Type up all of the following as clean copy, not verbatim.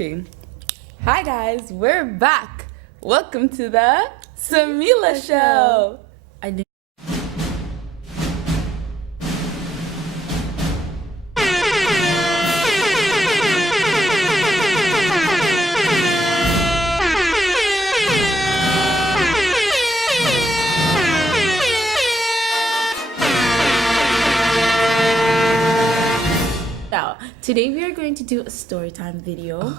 Okay. Hi guys, we're back. Welcome to the Samila Show. I did. Now, today we are going to do a story time video.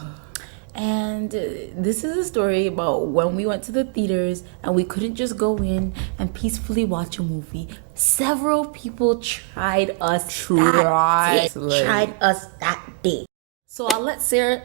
And this is a story about when we went to the theaters and we couldn't just go in and peacefully watch a movie. Several people tried us that day. So I'll let Sarah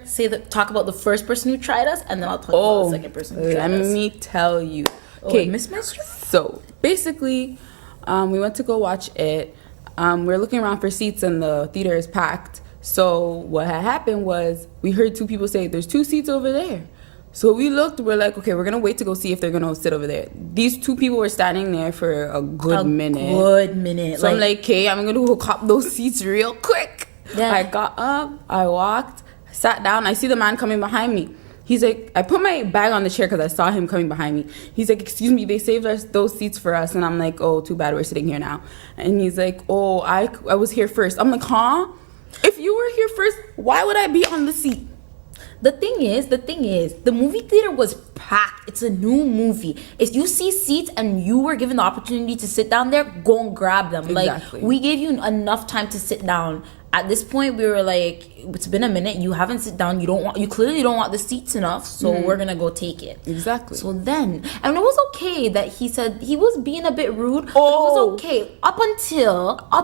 talk about the first person who tried us, and then I'll talk about the second person who tried us. Let me tell you. Okay, Miss Maestro? So basically, we went to go watch it. We're looking around for seats and the theater is packed. So what had happened was we heard two people say, there's two seats over there. So we looked, we're like, okay, we're going to wait to go see if they're going to sit over there. These two people were standing there for a good minute. So I'm like, okay, I'm going to go cop those seats real quick. Yeah. I got up, I walked, sat down. I see the man coming behind me. He's like, I put my bag on the chair because I saw him coming behind me. He's like, excuse me, they saved those seats for us. And I'm like, oh, too bad we're sitting here now. And he's like, oh, I was here first. I'm like, huh? If you were here first, why would I be on the seat? The thing is, the movie theater was packed. It's a new movie. If you see seats and you were given the opportunity to sit down there, go and grab them. Exactly. Like, we gave you enough time to sit down. At this point, we were like, it's been a minute. You haven't sit down. You clearly don't want the seats enough. So we're gonna go take it. Exactly. So then, and it was okay that he said he was being a bit rude. Oh. But it was okay up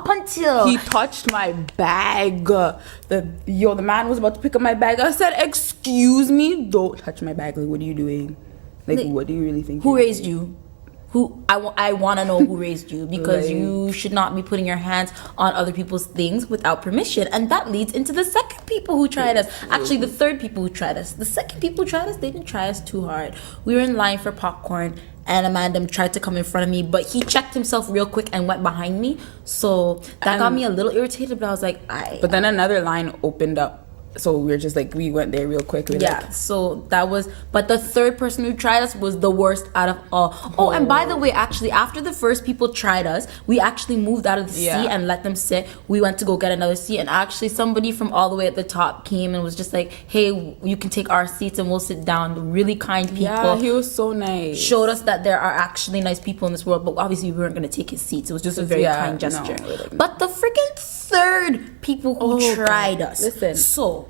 until He touched my bag. The man was about to pick up my bag. I said, excuse me, don't touch my bag. Like, what are you doing? Like, what do you really think? Who raised you? I want to know who raised you, because you should not be putting your hands on other people's things without permission. And that leads into the second people who tried us. Actually, the third people who tried us. The second people who tried us, they didn't try us too hard. We were in line for popcorn, and a man tried to come in front of me, but he checked himself real quick and went behind me. So that got me a little irritated, but I was like, But then another line opened up. So we were just like, we went there real quick. So that was, but the third person who tried us was the worst out of all. Oh, and by the way, actually, after the first people tried us, we actually moved out of the seat and let them sit. We went to go get another seat, and actually somebody from all the way at the top came and was just like, hey, you can take our seats and we'll sit down. Really kind people. Yeah, he was so nice. Showed us that there are actually nice people in this world, but obviously we weren't going to take his seats. It was just a very kind gesture. No. But the freaking third people who tried us. Listen. So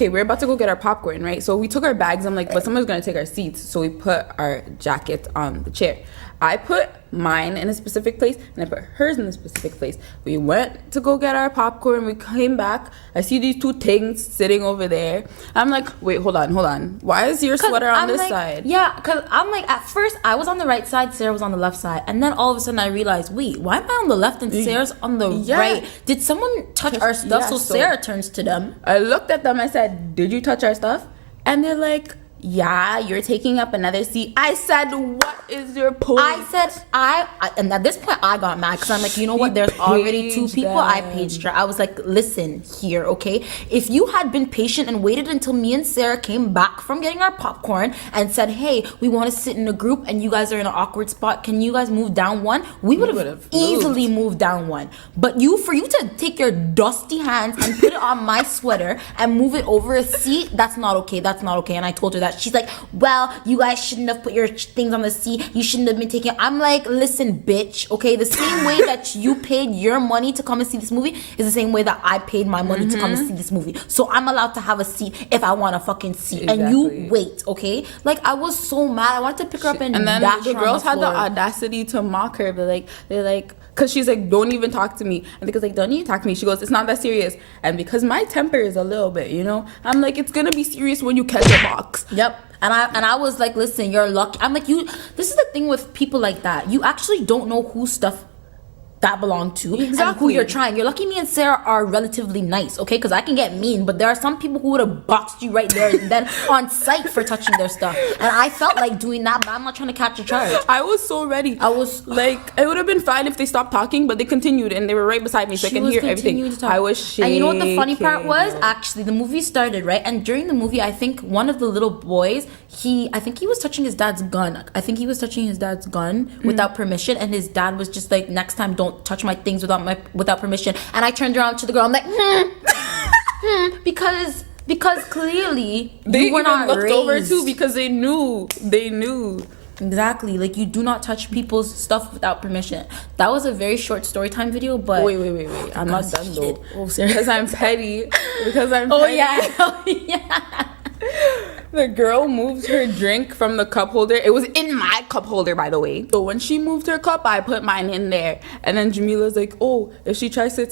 we're about to go get our popcorn, right? So we took our bags. I'm like, but someone's gonna take our seats. So we put our jackets on the chair. I put mine in a specific place and I put hers in a specific place. We went to go get our popcorn. We came back. I see these two things sitting over there. I'm like, wait, hold on. Why is your sweater on this side? Yeah, because I'm like, at first I was on the right side, Sarah was on the left side. And then all of a sudden I realized, wait, why am I on the left and Sarah's on the right? Did someone touch our stuff? So Sarah turns to them. I looked at them. I said, did you touch our stuff? And they're like, yeah, you're taking up another seat. I said, what is your point? I said, and at this point I got mad because I'm like, you know what? There's already two people. I paged her. I was like, listen here, okay? If you had been patient and waited until me and Sarah came back from getting our popcorn and said, hey, we want to sit in a group and you guys are in an awkward spot, can you guys move down one? We would have easily moved down one. But for you to take your dusty hands and put it on my sweater and move it over a seat, that's not okay. And I told her that. She's like, well, you guys shouldn't have put your things on the seat. You shouldn't have been taking. I'm like, listen, bitch, okay? The same way that you paid your money to come and see this movie is the same way that I paid my money to come and see this movie. So I'm allowed to have a seat if I want a fucking seat. Exactly. And you wait, okay? Like, I was so mad. I wanted to pick her up and then dash the her girls on the had the audacity to mock her. They're like, because she's like, don't even talk to me. And because like, don't even talk to me. She goes, it's not that serious. And because my temper is a little bit, I'm like, it's gonna be serious when you catch a box. Yep. And I was like, listen, you're lucky. I'm like, this is the thing with people like that. You actually don't know whose stuff that belong to and who Exactly. you're trying. You're lucky me and Sarah are relatively nice, okay? Because I can get mean, but there are some people who would have boxed you right there and then on sight for touching their stuff. And I felt like doing that, but I'm not trying to catch a charge. I was so ready. I was like, it would have been fine if they stopped talking, but they continued and they were right beside me, so I She can was hear everything. continuing to talk. I was shaking. And you know what the funny part was? Actually, the movie started, right? And during the movie, I think one of the little boys, I think he was touching his dad's gun. I think he was touching his dad's gun without permission, and his dad was just like, next time don't touch my things without permission. And I turned around to the girl, I'm like, because clearly They you were even not looked over raised. too because they knew. Exactly, like you do not touch people's stuff without permission. That was a very short story time video, but Wait. I'm not done though. Oh, serious? Because I'm petty. Oh yeah, oh yeah. The girl moved her drink from the cup holder. It was in my cup holder, by the way. So when she moved her cup, I put mine in there. And then Jamila's like, "Oh, if she tries to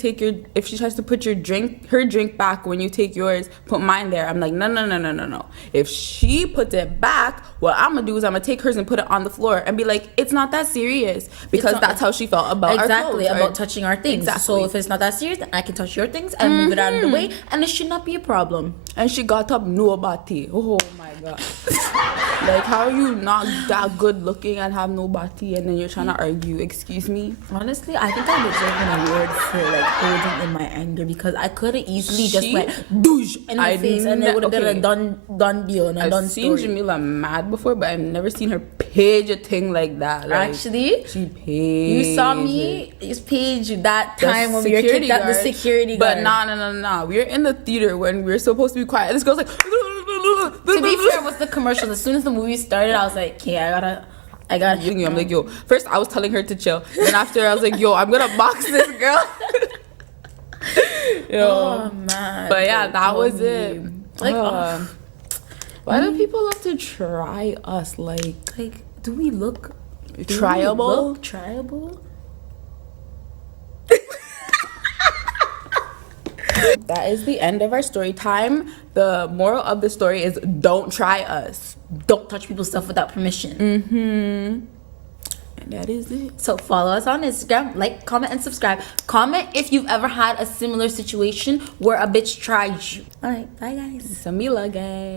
put her drink back when you take yours, put mine there." I'm like, no. If she puts it back, what I'm gonna do is I'm gonna take hers and put it on the floor and be like, "It's not that serious," because that's how she felt about our exactly clothes, about touching our things. Exactly. So if it's not that serious, then I can touch your things and move it out of the way, and it should not be a problem. And she got up nobody. Oh my god. Like, how are you not that good looking and have no body and then you're trying to argue? Excuse me? Honestly, I think I deserve an award for like holding in my anger, because I could have easily just She- went douche in her face and it would have been okay. a done deal and a done I've seen story. Jamila mad before, but I've never seen her page a thing like that. Like, Actually, she paged you saw me use page that the time when we were kicked out the guard. security guard. But nah. We were in the theater when we were supposed to be quiet. This girl's like. To be fair, with the commercial, as soon as the movie started, I was like, okay, I gotta. I'm like, yo. First, I was telling her to chill. Then after, I was like, yo, I'm gonna box this girl. Yo. Oh man. But yeah, don't that tell was me. it. Like, Why do people love to try us? Like, do we look triable? Triable? That is the end of our story time. The moral of the story is don't try us. Don't touch people's stuff without permission. And that is it. So follow us on Instagram, like, comment, and subscribe. Comment if you've ever had a similar situation where a bitch tried you. All right, bye guys. Samila, guys.